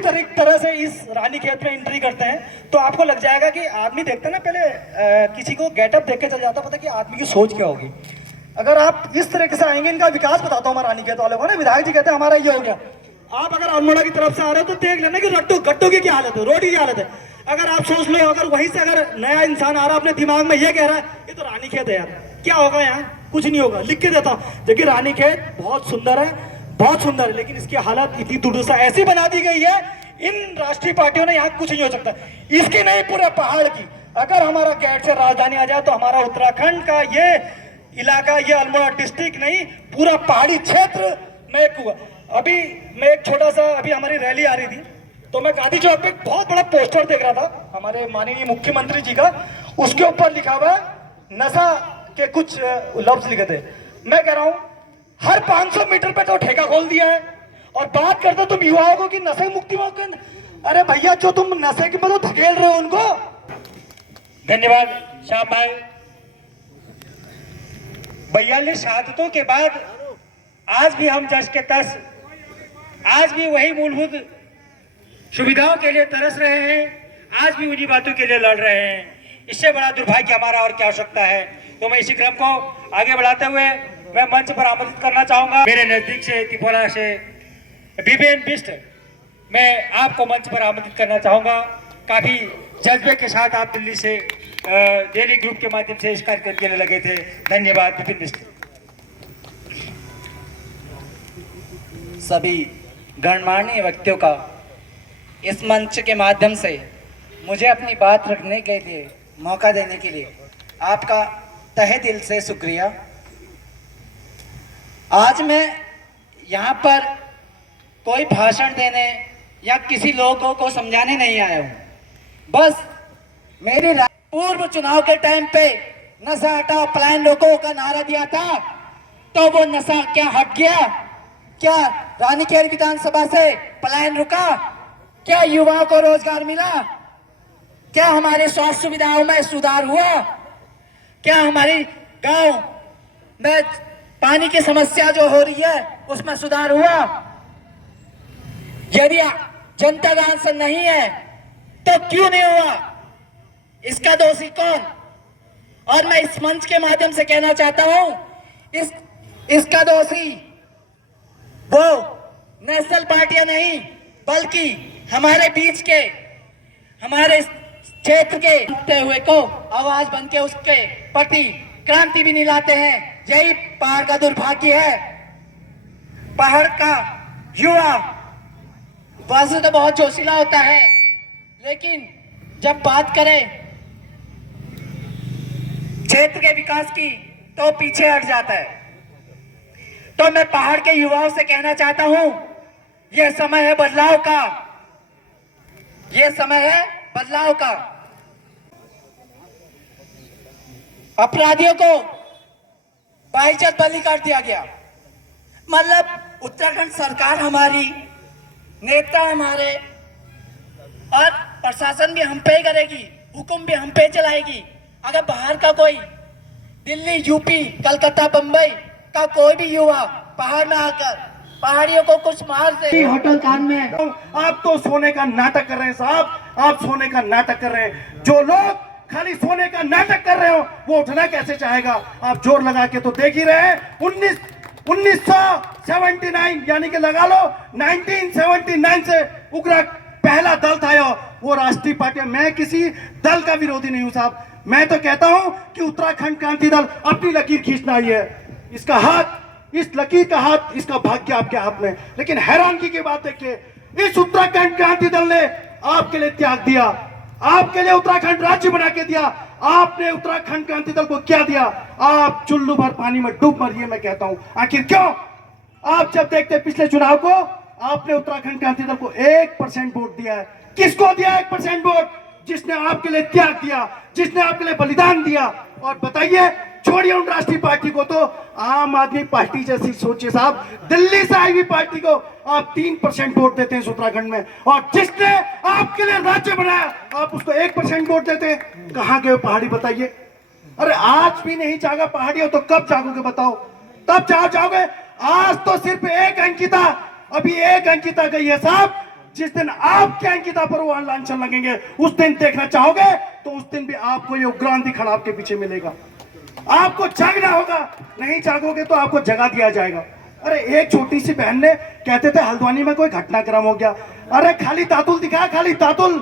पूरी तरह से इस रानीखेत में एंट्री करते हैं तो आपको लग जाएगा कि आदमी देखता ना पहले किसी को गेटअप देख के चल जाता, पता कि आदमी की सोच क्या होगी। अगर आप इस तरीके से आएंगे, इनका विकास बताता हूँ मैं रानीखेत वालों को ना। विधायक जी कहते हैं हमारा ये हो गया। आप अगर अल्मोड़ा की तरफ से आ रहे हो तो देख लेना कि गट्टू की क्या हालत है, रोड की क्या हालत है। अगर आप सोच लो, अगर वहीं से अगर नया इंसान आ रहा है अपने दिमाग में ये कह रहा है ये तो रानीखेत है यार, क्या होगा यहाँ, कुछ नहीं होगा, लिख के देता हूँ। देखिए रानीखेत बहुत सुंदर है, बहुत सुंदर है, लेकिन इसकी हालत इतनी दुर्दशा ऐसी बना दी गई है, इन राष्ट्रीय पार्टियों ने यहाँ कुछ नहीं हो सकता। इसकी नहीं, पूरे पहाड़ की। अगर हमारा कैट से राजधानी आ जाए तो हमारा उत्तराखंड का ये इलाका, ये अल्मोड़ा डिस्ट्रिक्ट नहीं, पूरा पहाड़ी क्षेत्र में अभी मैं एक छोटा सा, अभी हमारी रैली आ रही थी तो मैं गांधी चौक पे एक बहुत बड़ा पोस्टर देख रहा था हमारे माननीय मुख्यमंत्री जी का। उसके ऊपर लिखा हुआ है नशा के कुछ लफ्ज लिखे थे। मैं कह रहा हूं हर 500 मीटर पे तो ठेका खोल दिया है और बात करते तुम युवाओं को कि नशे मुक्ति केंद्र। अरे भैया, जो तुम नशे के मतलब धकेल रहे हो उनको। धन्यवाद श्याम भाई। 42 शहादतों के बाद आज भी हम जश के तर्स, आज भी वही मूलभूत सुविधाओं के लिए तरस रहे हैं, आज भी उन्हीं बातों के लिए लड़ रहे हैं। इससे बड़ा दुर्भाग्य हमारा और क्या हो सकता है। तो मैं इसी क्रम को आगे बढ़ाते हुए मैं मंच पर आमंत्रित करना चाहूंगा मेरे नजदीक से त्रिपुरा से विवेन बिष्ट, मैं आपको मंच पर आमंत्रित करना चाहूंगा। काफी जज्बे के साथ आप दिल्ली से डेली ग्रुप के माध्यम से इस कार्यक्रम के लिए लगे थे। धन्यवाद विपिन बिष्ट। सभी गणमान्य व्यक्तियों का इस मंच के माध्यम से मुझे अपनी बात रखने के लिए मौका देने के लिए आपका तहे दिल से शुक्रिया। आज मैं यहाँ पर कोई भाषण देने या किसी लोगों को समझाने नहीं आया हूँ। बस मेरी पूर्व चुनाव के टाइम पे नशा हटाओ पलायन रोको का नारा दिया था, तो वो नशा क्या हट गया? क्या रानीखेत विधानसभा से पलायन रुका? क्या युवाओं को रोजगार मिला? क्या हमारे स्वास्थ्य सुविधाओं में सुधार हुआ? क्या हमारी गांव में पानी की समस्या जो हो रही है उसमें सुधार हुआ? यदि जनता का आंसर नहीं है तो क्यों नहीं हुआ? इसका दोषी कौन? और मैं इस मंच के माध्यम से कहना चाहता हूं, इसका दोषी वो नेशनल पार्टियां नहीं, बल्कि हमारे बीच के, हमारे क्षेत्र के उठते हुए को आवाज बन के उसके प्रति क्रांति भी नहीं लाते हैं। यही पहाड़ का दुर्भाग्य है। पहाड़ का युवा वैसे तो बहुत जोशीला होता है, लेकिन जब बात करें क्षेत्र के विकास की तो पीछे हट जाता है। तो मैं पहाड़ के युवाओं से कहना चाहता हूं, यह समय है बदलाव का, यह समय है बदलाव का। अपराधियों को बाइज्जत बलि कर दिया गया। मतलब उत्तराखंड सरकार हमारी, नेता हमारे और प्रशासन भी हम पे ही करेगी, हुक्म भी हम पे चलाएगी। अगर बाहर का कोई दिल्ली, यूपी, कलकत्ता, बंबई का कोई भी युवा पहाड़ में आकर पहाड़ियों को कुछ मार दे, होटल कान में, आप तो सोने का नाटक कर रहे हैं साहब, आप सोने का नाटक कर रहे हैं। जो लोग खाली सोने का नाटक कर रहे हो वो उठना कैसे चाहेगा? आप जोर लगा के तो देख ही रहे हैं। 1979 यानी कि लगा लो 1979 से उग्र पहला दल था वो राष्ट्रीय पार्टी। मैं किसी दल का विरोधी नहीं हूं साहब, मैं तो कहता हूं कि उत्तराखंड क्रांति दल अपनी लकीर खींचना ही है। इसका हाथ, इस लकीर का हाथ, इसका भाग्य आपके हाथ में। लेकिन हैरानगी की बात देखिए, इस उत्तराखंड क्रांति दल ने आपके लिए त्याग दिया, आपके लिए उत्तराखंड राज्य बना के दिया। आपने उत्तराखंड क्रांति दल को क्या दिया? आप चुल्लू भर पानी में डूब मरिए, मैं कहता हूं। आखिर क्यों? आप जब देखते पिछले चुनाव को, आपने उत्तराखंड क्रांति दल को 1% वोट दिया है। किसको दिया 1% वोट? जिसने आपके लिए त्याग दिया, जिसने आपके लिए बलिदान दिया। और बताइए, छोड़िए उन राष्ट्रीय पार्टी को, तो आम आदमी पार्टी जैसी सोचिए साहब, दिल्ली से आई हुई पार्टी को आप 3% वोट देते हैं उत्तराखंड में, और जिसने आपके लिए राज्य बनाया आप उसको 1% वोट देते हैं। कहां गए पहाड़ी बताइए? अरे आज भी नहीं जागा पहाड़ी हो तो कब जागोगे बताओ? तब जाओगे। आज तो सिर्फ एक अंकिता, अभी एक अंकिता गई है साहब, जिस दिन आपके अंकिता पर वो लांछन लगेंगे, उस दिन देखना चाहोगे तो उस दिन भी आपको ये उग्रांति खड़ा आपके पीछे मिलेगा। आपको जागना होगा, नहीं जागोगे तो आपको जगा दिया जाएगा। अरे एक छोटी सी बहन ने कहते थे हल्द्वानी में कोई घटनाक्रम हो गया, अरे खाली तातुल दिखाया, खाली तातुल।